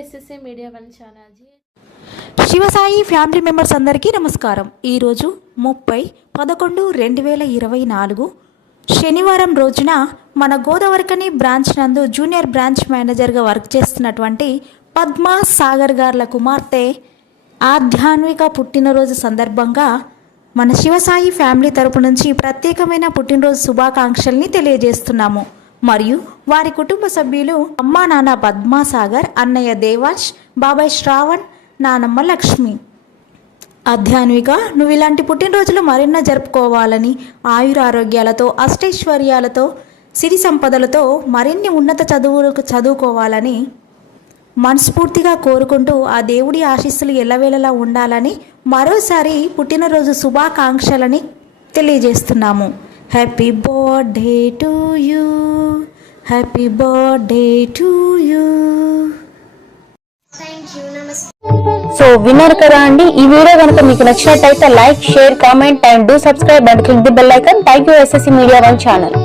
SSA media one channel Sivasai family members అందరికీ నమస్కారం. ఈరోజు ముప్పై పదకొండు రెండు వేల ఇరవై నాలుగు శనివారం రోజున మన గోదావరికని బ్రాంచ్ నందు జూనియర్ బ్రాంచ్ మేనేజర్గా వర్క్ చేస్తున్నటువంటి పద్మా సాగర్ గార్ల కుమార్తె ఆధ్యాన్విక పుట్టినరోజు సందర్భంగా మన శివసాయి ఫ్యామిలీ తరపు నుంచి ప్రత్యేకమైన పుట్టినరోజు శుభాకాంక్షల్ని తెలియజేస్తున్నాము. మరియు వారి కుటుంబ సభ్యులు అమ్మా నాన్న పద్మాసాగర్ అన్నయ్య దేవాష్ బాబాయ్ శ్రావణ్ నానమ్మ లక్ష్మి. ఆధ్యాన్విక నువ్వు ఇలాంటి పుట్టినరోజులు మరెన్నో జరుపుకోవాలని ఆయురారోగ్యాలతో అష్టైశ్వర్యాలతో సిరి సంపదలతో మరిన్ని ఉన్నత చదువులకు చదువుకోవాలని మనస్ఫూర్తిగా కోరుకుంటూ ఆ దేవుడి ఆశీస్సులు ఎల్లవేళలా ఉండాలని మరోసారి పుట్టినరోజు శుభాకాంక్షలని తెలియజేస్తున్నాము. Happy birthday to you happy birthday to you so విన్నారు కదా అండి. ఈ వీడియో కనుక మీకు నచ్చినట్టయితే like share comment and do subscribe and click the bell icon thank you SSC media one channel